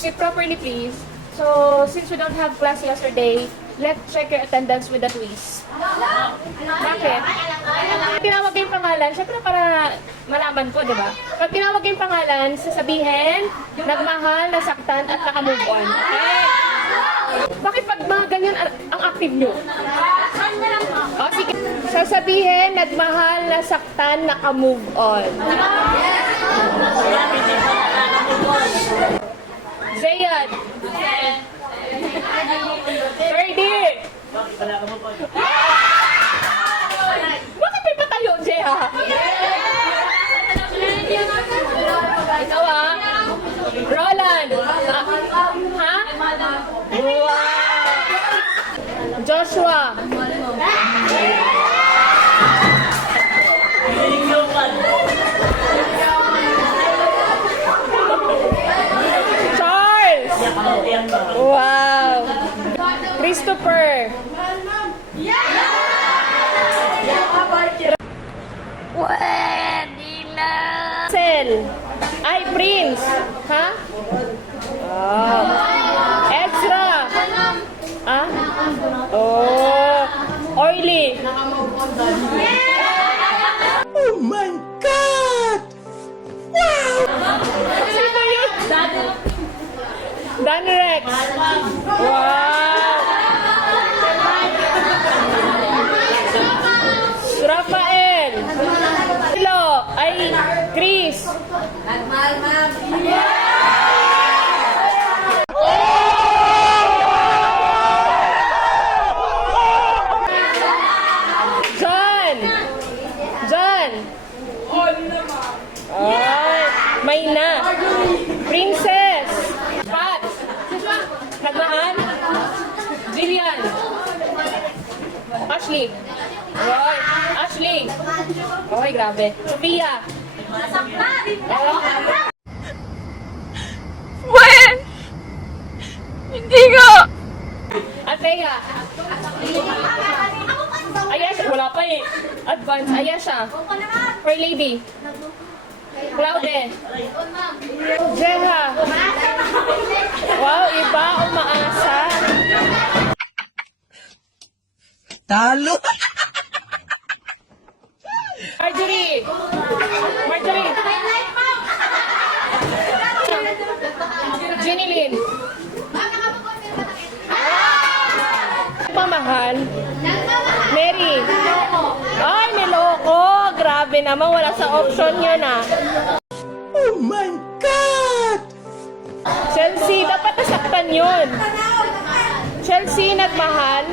Sit properly, please. So, since we don't have class yesterday, let's check your attendance with the quiz. Bakit? Pag tinawag yung pangalan, syempre para malaman ko, di ba? Pag tinawag yung pangalan, sasabihin, nagmahal, nasaktan, at nakamove on. Okay? Bakit pag mga ganyan ang active nyo? O, sige. Sasabihin, nagmahal, nasaktan, nakamove on. Zayan. Ferdy. Bakit may patayo, Zeha? Ikaw Roland. Ha? Wow. Joshua. Charles. Wow. Christopher. Sel. Ay, Prince. Ha? Oh. Ezra. Ah? Oh. Oily. Oh my God! Wow! Sino yun? Dan Rex. Wow. Rafael. Hello. Ay, Chris. John. John. Ay, Mayna. Princess. Pat. Nagmahal. Jillian. Ashley. Roy. Ashley. Oy, grabe. Sophia. When? Hindi nga. Atea. Ayesha. Wala pa eh. Advance. Ayesha. For lady. Claude. Jeha. Wow, iba umaasa. Talo! Marjorie. Marjorie. Jenilyn. Pamahal. Mary. Ay, niloko. Grabe naman. Wala sa option yun Oh my God! Chelsea, dapat nasaktan yun. Chelsea, nagmahal.